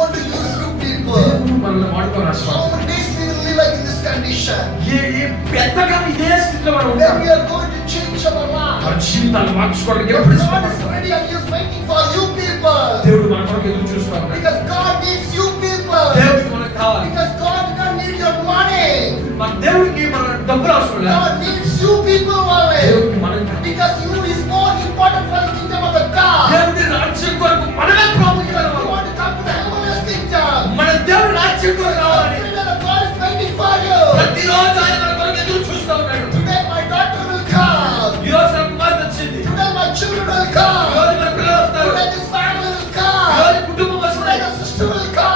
want to use you people. మనల్ని వాడుకోవాలి. How many days we will live like in this condition? ఎంతకాలం ఇదే స్థితిలో మనం Then ఉంటాం. we are going to change our life. మన జీవితాలు మార్చుకోవడానికి God ఎప్పుడు is ఇష్టపడతాం. ready and He is waiting for you people. దేవుడు మన కొరకు ఎదురు చూస్తున్నాడు. Because God needs you people. దేవుడికి మనకు కావాలి. Because God does not need your money. మన దేవుడికి మన డబ్బులు అవసరం లేదు. God needs you people only. దేవుడికి మనం కావాలి. Because you is more important for the kingdom of the God. దేవుడి రాజ్యం కొరకు మనమే ప్రాముఖ్యత You want to come to the heavenly kingdom. మన దేవుడి రాజ్యం కొరకు రావాలి. God is waiting for you. ప్రతిరోజు ఆయన మన కొరకు ఎదురు చూస్తూ ఉన్నాడు. Today my daughter will come. ఈ రోజు నా కుమార్తె వచ్చింది. Today my children will ఈ come. రోజు మన పిల్లలు వస్తారు. Today this family will ఈ come. రోజు కుటుంబం Today వస్తుంది. the sister will come.